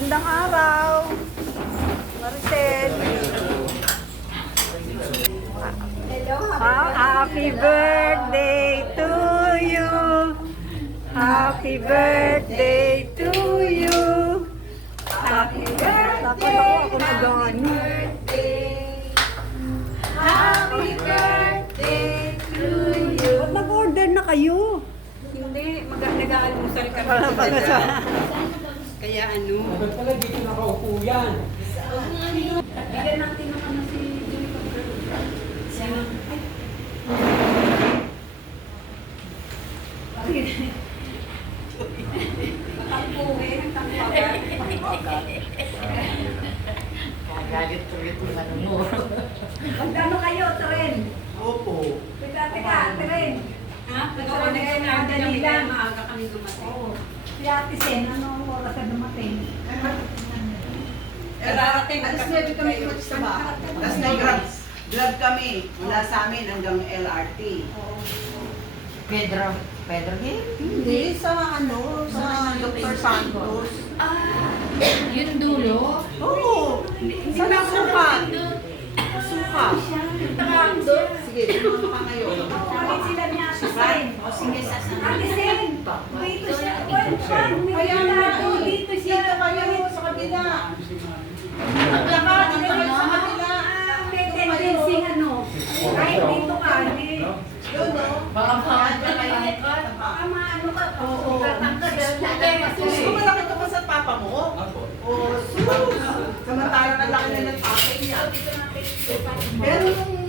Magandang araw. Maricel. Happy birthday to you. Happy birthday to you. Happy birthday. Ako birthday. Happy birthday to you. Ba't nag-order na kayo? Hindi, nag-aalmusal kami. Kaya ano? Dapat pala dito nakaupo yan. Bigyan natin ng ano si Kagalit-ulit yung ano mo. Magkano kayo, Tren? Opo. Teka, Tren. Ha? Nagawa na kayo na kami dahil maaga kami dumating. Oo. Si Ate Sen, anong oras ka dumating? Darating Alas 9 kami pumunta sa bahay. Tapos nag-grab kami mula sa amin hanggang LRT. Pedro Hill? Hindi, sa sa Dr. Santos. Yung dulo? Oo, sa Nasukat. Nasukat. Sige, tumama ka ngayon. Bakit sila niya Ate Sen? O sige, sasabihin. Ate Sen! Dito siya. Kaya nga, Dito siya. dito kayo sa kabila. Naglakad, dito kayo sa kabila. May tendency ano. Kahit dito ka, hindi. Yun, no? Baka mahal na kayo. Baka maano ka. Oo. Tatangkad. Gusto mo nakita pa sa papa mo? O, sus! Samantalang ang laki na ng tatay niya. Pero nung